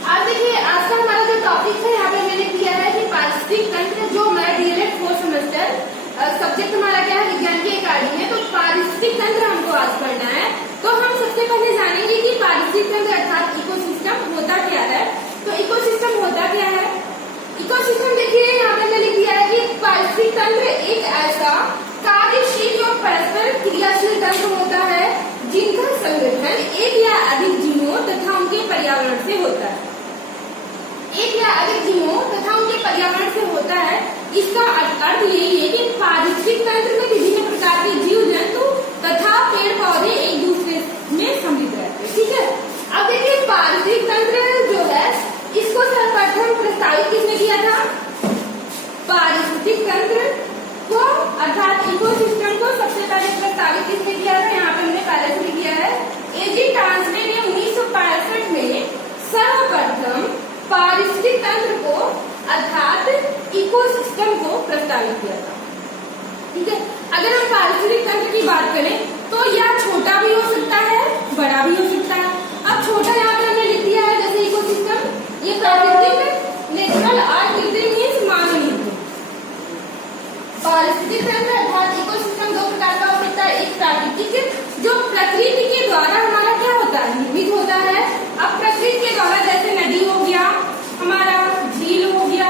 आज देखिए, आज का हमारा जो टॉपिक है यहाँ पे मैंने किया है कि पारिस्थितिक तंत्र, जो हमारा डीएलएड 4 सेमेस्टर सब्जेक्ट हमारा क्या है, विज्ञान की अकादमी है। तो पारिस्थितिक तंत्र हमको आज पढ़ना है। तो हम सबसे पहले जानेंगे कि पारिस्थितिक तंत्र अर्थात इकोसिस्टम होता क्या है। तो इकोसिस्टम होता क्या है? इकोसिस्टम देखिए यहाँ पे मैंने लिख दिया है कि पारिस्थितिक तंत्र एक ऐसा कार्यशील और परस्पर क्रियाशील तंत्र होता है जिनका संगठन एक या अधिक जीवों तथा उनके पर्यावरण से होता है। एक या अधिक जीवों तथा उनके पर्यावरण से होता है। इसका अर्थ यही है कि पारिस्थितिक तंत्र में विभिन्न प्रकार के जीव जंतु तथा पेड़ पौधे एक दूसरे में सम्मिलित रहते हैं। ठीक है, अब देखिए पारिस्थितिक तंत्र जो है इसको सर्वप्रथम प्रस्तावित किसने किया था? पारिस्थितिक तंत्र को अर्थात इकोसिस्टम को सबसे पहले प्रस्तावित किसने किया था? यहाँ पे हमने पहले से किया है। एजी टांसले ने 1965 में सर्वप्रथम पारिस्थितिक तंत्र को अर्थात इकोसिस्टम को प्रस्तावित किया था। ठीक है, अगर हम पारिस्थितिक तंत्र की बात करें तो यह छोटा भी हो सकता है, बड़ा भी हो सकता है। अब छोटा यहाँ पे हमने लिख दिया है जैसे इकोसिस्टम, ये प्राकृतिक, नेचुरल और कृत्रिम मीन्स मानवीय। पारिस्थितिक तंत्र अर्थात इकोसिस्टम दो प्रकार का हो सकता है। एक प्राकृतिक, जो प्रकृति के द्वारा हमारा क्या होता है, निर्मित होता है। अब प्रकृति के द्वारा जैसे नदी हो गया, हमारा झील हो गया,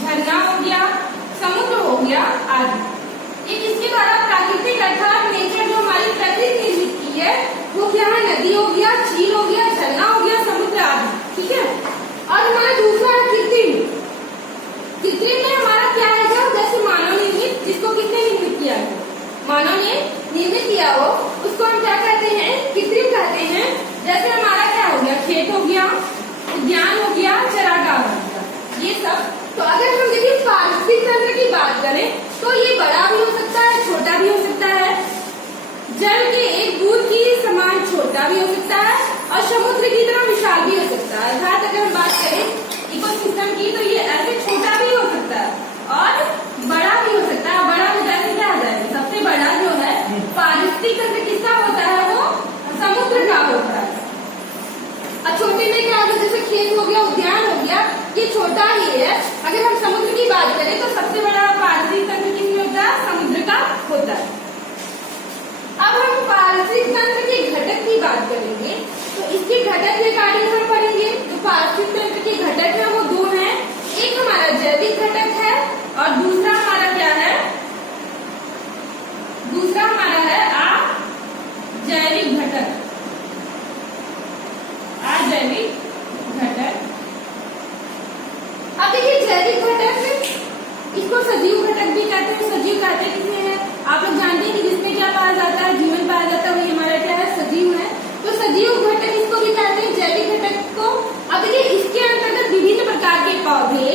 झरना हो गया, समुद्र हो गया आदि। एक इसके द्वारा प्राकृतिक अर्थात नेचर, जो हमारी प्रकृति निर्मित की है, वो क्या है? नदी हो गया, झील हो गया, झरना हो गया, समुद्र आदि। ठीक है, और हमारा दूसरा है कृत्रिम। कृत्रिम में हमारा क्या है? जैसे मानव निर्मित, जिसको किसने निर्मित किया है? मानव ने निर्मित किया हो, उसको हम क्या कहते हैं? कृत्रिम कहते हैं। जैसे हमारा क्या हो गया? खेत हो गया, उद्यान हो गया, चरागाह हो गया, ये सब। तो अगर हम देखिए पारिस्थितिक तंत्र की बात करें तो ये बड़ा भी हो सकता है, छोटा भी हो सकता है। जल के एक बूंद की समान छोटा भी हो सकता है और समुद्र की तरह विशाल भी हो सकता है। अर्थात अगर हम बात करें इकोसिस्टम की तो ये ऐसे छोटा भी हो सकता है और बड़ा भी हो सकता है। बड़ा हो जाए क्या आ जाए? सबसे बड़ा जो है पारिस्थितिक तंत्र किसका होता है? वो समुद्र का होता है। और छोटे में क्या होता है? जैसे खेत हो गया, उद्यान हो गया, ये छोटा ही है। अगर हम समुद्र की बात करें तो सबसे बड़ा पारिस्थितिक तंत्र किसमें होता है? समुद्र का होता है। अब हम पारिस्थितिक तंत्र के घटक की बात करेंगे तो इसके घटक के रिगार्डिंग हम पढ़ेंगे। तो पारिस्थितिक तंत्र के घटक है वो दो हैं। एक हमारा जैविक घटक है और दूसरा हमारा क्या है? दूसरा हमारा है अजैविक घटक। अजैविक घटक। अब देखिए जैविक घटक, इसको सजीव घटक भी कहते हैं। सजीव कहते हैं किसे है? आप लोग जानते हैं कि जिसमें क्या पाया जाता है? जीवन पाया जाता है, वही हमारा क्या है? सजीव है। तो सजीव घटक इसको भी कहते हैं, जैविक घटक को। अब देखिए इसके अंतर्गत विभिन्न प्रकार के पौधे,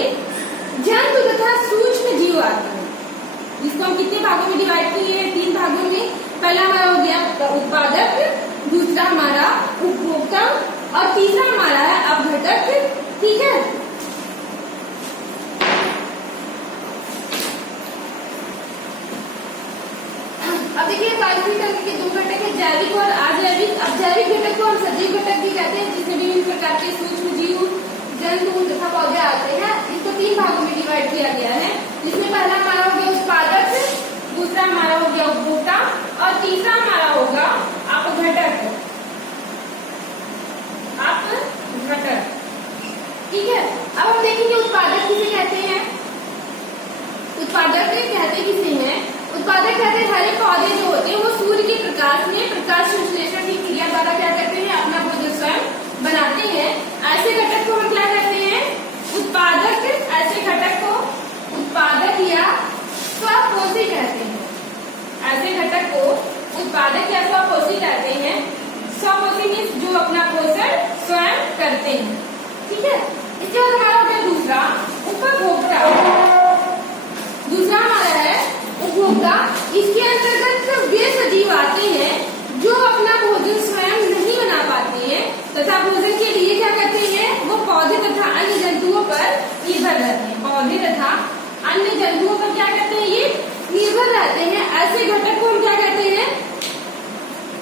जंतु तथा सूक्ष्म जीव आते हैं, जिसको हम कितने भागों में डिवाइड किए हैं? 3 भागों में। पहला हमारा हो गया उत्पादक, दूसरा हमारा उपभोक्ता और तीसरा हमारा है अपघटक। ठीक है, अब देखिए पारिस्थितिक तंत्र के दो घटक है, जैविक और अजैविक। अब जैविक घटक को हम सजीव घटक भी कहते हैं, जिसमें विभिन्न प्रकार के सूक्ष्म जीव, जंतु तथा पौधे आते हैं। इसको 3 भागों में डिवाइड किया गया है, जिसमें पहला हमारा हो गया उत्पादक, दूसरा हमारा हो गया उपभोक्ता और तीसरा हमारा होगा अपघटक। अपघटक। ठीक है, अब हम देखेंगे उत्पादक किसे कहते हैं। उत्पादक कहते किसे हैं? उत्पादक कहते हैं हरे पौधे जो होते हैं वो सूर्य के प्रकाश में प्रकाश संश्लेषण की क्रिया द्वारा क्या करते हैं? अपना भोजन स्वयं बनाते हैं। ऐसे घटक को हम क्या कहते हैं? उत्पादक। ऐसे घटक को उत्पादक या स्वपोषी कहते हैं। ऐसे घटक को उत्पादक या स्वपोषी कहते हैं। स्वपोषी मीन्स जो अपना पोषण स्वयं करते हैं। ठीक है, इसके बाद हमारा हो गया दूसरा उपभोक्ता। दूसरा हमारा है उपभोक्ता। इसके अंतर्गत वे सजीव आते हैं जो अपना भोजन स्वयं नहीं बना पाते हैं तथा भोजन के लिए क्या करते हैं? वो पौधे तथा अन्य जंतुओं पर निर्भर रहते हैं। पौधे तथा अन्य जंतुओं पर क्या करते हैं? ये निर्भर रहते हैं। ऐसे घटक को हम क्या कहते हैं?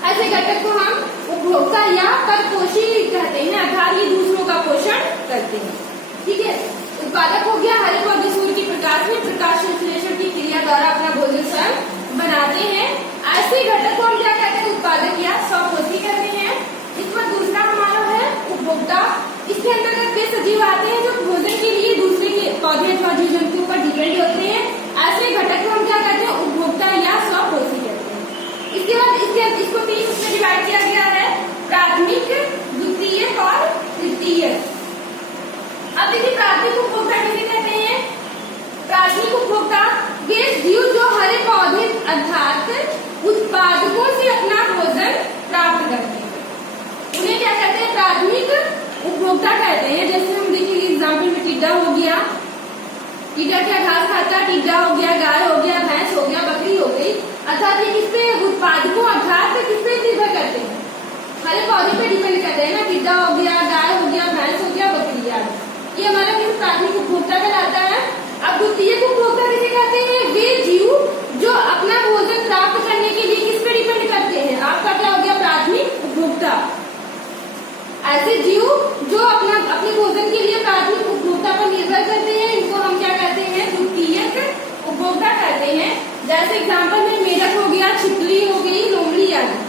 ऐसे घटक को हम उपभोक्ता या परपोषी कहते हैं, अर्थात ये दूसरों का पोषण प्राथमिक, द्वितीयक और तृतीयक। अब देखिए प्राथमिक उपभोक्ता किसे कहते हैं? प्राथमिक उपभोक्ता वे जीव जो हरे पौधे अर्थात उत्पादकों से अपना भोजन प्राप्त करते हैं, उन्हें क्या कहते हैं? प्राथमिक उपभोक्ता कहते हैं। जैसे हम देखिए एग्जाम्पल में टिड्डा हो गया, टिड्डा क्या घास खाता है? टिड्डा हो गया, गाय हो गया, भैंस हो गया, बकरी हो गई। अर्थात ये किस पे? उत्पादकों अर्थात किस पे निर्भर करते हैं? हरे पौधे पे डिपेंड करते हैं ना। टिड्डा हो गया, गाय हो गया, भैंस हो गया, बकरी आदि। ये हमारा किस प्राथमिक उपभोक्ता कहलाता है। अब द्वितीयक उपभोक्ता किसे कहते हैं? वे जीव जो अपना भोजन प्राप्त करने के लिए किस पे डिपेंड करते हैं? आपका क्या हो गया? प्राथमिक उपभोक्ता। ऐसे जीव जो अपने भोजन के लिए प्राथमिक उपभोक्ता पर निर्भर करते हैं, इनको हम क्या कहते हैं? द्वितीयक उपभोक्ता कहते हैं। जैसे एग्जाम्पल में मेढक हो गया, छिपकली हो गई, लोमड़ी आदि।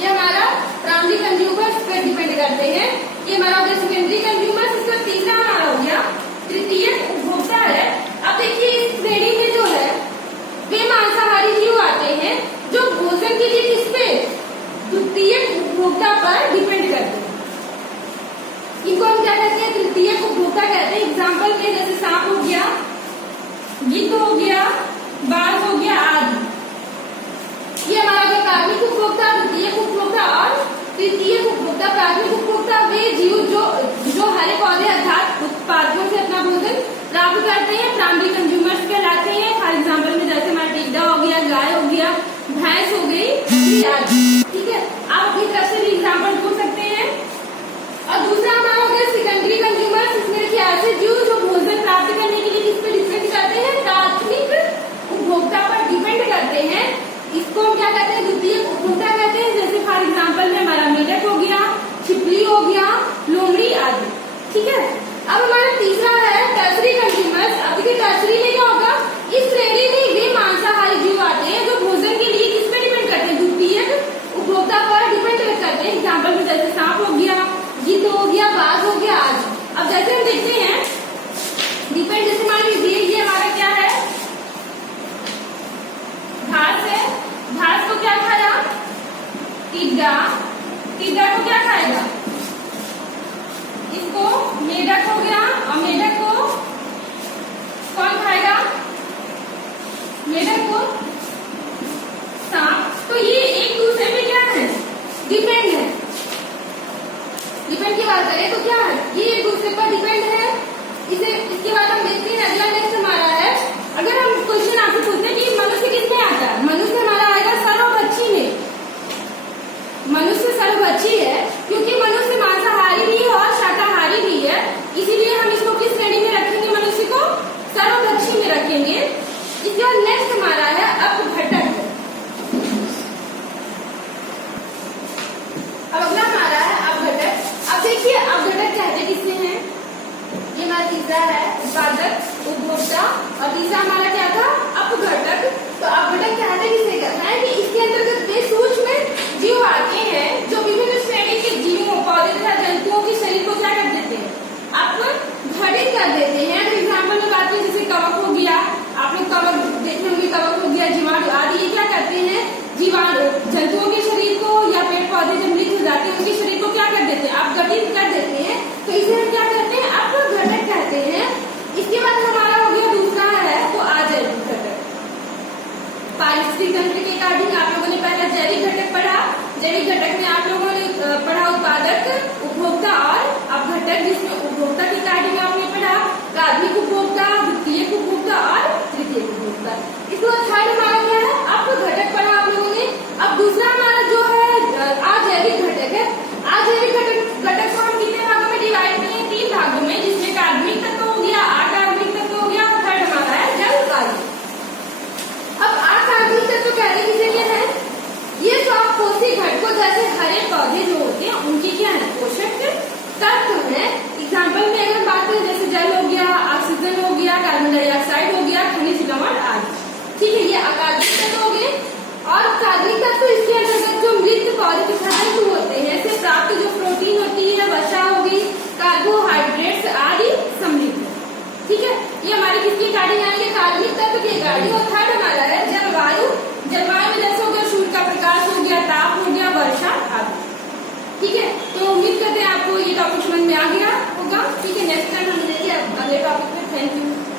ये हमारा प्राइमरी कंज्यूमर्स पे डिपेंड करते हैं। ये हमारा हो गया सेकेंडरी कंज्यूमर्स। इसका तीसरा हमारा हो गया तृतीयक उपभोक्ता है। अब देखिए इस श्रेणी में जो है वे मांसाहारी जीव आते हैं जो भोजन के लिए किस पे? द्वितीयक उपभोक्ता पर डिपेंड करते हैं। इनको हम क्या कहते हैं? तृतीयक उपभोक्ता कहते हैं। एग्जाम्पल में जैसे सांप हो गया, गिद्ध हो गया, बाघ हो गया आदि। ये हमारा जो प्राथमिक उपभोक्ता, द्वितीयक उपभोक्ता और तृतीयक उपभोक्ता। प्राथमिक उपभोक्ता वे जीव जो हरे पौधे अर्थात उत्पादकों से अपना भोजन प्राप्त करते हैं, प्राइमरी कंज्यूमर्स कहलाते हैं। फॉर एग्जाम्पल में जैसे हमारा टिड्डा हो गया, गाय हो गया, भैंस हो गई आदि। ठीक है, आप अपनी तरफ से भी एग्जाम्पल पूछ सकते हैं। और दूसरा हमारा हो गया सेकेंडरी कंज्यूमर्स। इसमें ख्याल से जीव जो भोजन प्राप्त करने के लिए किस पे डिपेंड करते हैं? प्राथमिक उपभोक्ता पर डिपेंड करते हैं। इसको हम क्या कहते हैं? द्वितीयक उपभोक्ता कहते हैं। जैसे फॉर एग्जाम्पल में हमारा मेढक हो गया, छिपकली हो गया, लोमड़ी आदि। ठीक है, अब हमारा तीसरा है टर्सरी कंज्यूमर्स। अब देखिए टर्सरी में क्या होगा? इस श्रेणी में वे मांसाहारी जीव आते हैं जो भोजन के लिए किस पे डिपेंड करते हैं? द्वितीयक उपभोक्ता पर डिपेंड करते हैं। एग्जाम्पल में जैसे सांप हो गया, गिद्ध हो गया, बाघ हो गया आदि। अब जैसे हम देखते हैं डिपेंड, जैसे मान लीजिए ये हमारा क्या है? घास है। घास को क्या खाया? टिड्डा। टिड्डा को क्या खाएगा? इसको मेढक हो गया, और मेढक को कौन खाएगा? मेढक को सांप। तो ये एक दूसरे पे क्या है? डिपेंड है। डिपेंड की बात करें तो क्या है? ये एक दूसरे पर डिपेंड है। इसके बाद हम देखते हैं अगला नेक्स्ट हमारा है, अगर हम क्वेश्चन आपसे पूछते हैं कि मनुष्य किसमें आता है? मनुष्य हमारा आएगा सर्वभक्षी में। मनुष्य सर्वभक्षी है क्योंकि मनुष्य मांसाहारी भी है और शाकाहारी भी है, इसीलिए हम इसको किस श्रेणी में रखेंगे? मनुष्य को सर्वभक्षी में रखेंगे। इसके बाद नेक्स्ट हमारा है अपघटक। अब अगला हमारा है अपघटक। अब देखिए अपघटक कहते किससे हैं? ये हमारा तीसरा है उत्पादक उपभोक्ता, और तीसरा हमारा क्या था? अपघटक। तो अपघटक कहते किसे कहते हैं? कि इसके अंतर्गत वे सूक्ष्म जीव आते हैं जो विभिन्न श्रेणी के जीवों, पौधे तथा जंतुओं के शरीर को क्या कर देते हैं? अपघटित कर देते हैं। तो एग्जाम्पल में बात करें जैसे कवक हो गया, आप लोग कवक देखते होंगे, कवक हो गया, जीवाणु आदि। ये क्या करते हैं? जीवाणु जंतुओं के शरीर को या पेड़ पौधे जब मृत हो जाते हैं उनके शरीर को क्या कर देते हैं? अपघटित कर देते हैं। तो इसे हम क्या कहते हैं? अपघटक कहते हैं। इसके बाद हमारा हो गया दूसरा है तो अजैविक घटक। पारिस्थितिक तंत्र के अकॉर्डिंग आप लोगों ने पहला जैविक घटक पढ़ा। जैविक घटक में आप लोगों ने पढ़ा उत्पादक, उपभोक्ता और अपघटक, जिसमें उपभोक्ता के अकॉर्डिंग आपने पढ़ा प्राथमिक उपभोक्ता, द्वितीयक उपभोक्ता और तृतीयक उपभोक्ता। इसको थर्ड हमारा क्या है? अपघटक पढ़ा आप लोगों ने। अब दूसरा हमारा जो है अजैविक घटक है। अजैविक घटक को हम कितने भागों में डिवाइड करें? 3 भागों में, जिसमें कार्बनिक तत्व हो गया, अकार्बनिक तत्व हो गया, और थर्ड हमारा है जल वायु। अब अकार्बनिक तत्व कहते किसे क्या है? ये स्वापोषी घटकों जैसे हरे पौधे जो होते हैं उनके क्या है? पोषक तत्व है। एग्जाम्पल में अगर बात करें जैसे जल हो गया, ऑक्सीजन हो गया, कार्बन डाइऑक्साइड हो गया, खनिज लवण आदि। ठीक है, ये अकार्बनिक तत्व हो गए। और कार्बनिक तत्व इसके अंतर्गत जो मृत पौधे के जंतु होते हैं से प्राप्त जो प्रोटीन होती है, वसा हो गई, कार्बोहाइड्रेट्स आदि समृद्ध है। ठीक है, ये हमारे किसके अकॉर्डिंग आएंगे? कार्बनिक तत्व के अकॉर्डिंग। और थर्ड हमारा है जलवायु। जलवायु में जैसे हो गया सूर्य का प्रकाश हो गया, ताप हो गया, वर्षा आदि। ठीक है, तो उम्मीद करते हैं आपको ये टॉपिक समझ में आ गया होगा। ठीक है, नेक्स्ट टाइम हम मिलेंगे अगले टॉपिक में। Thank you.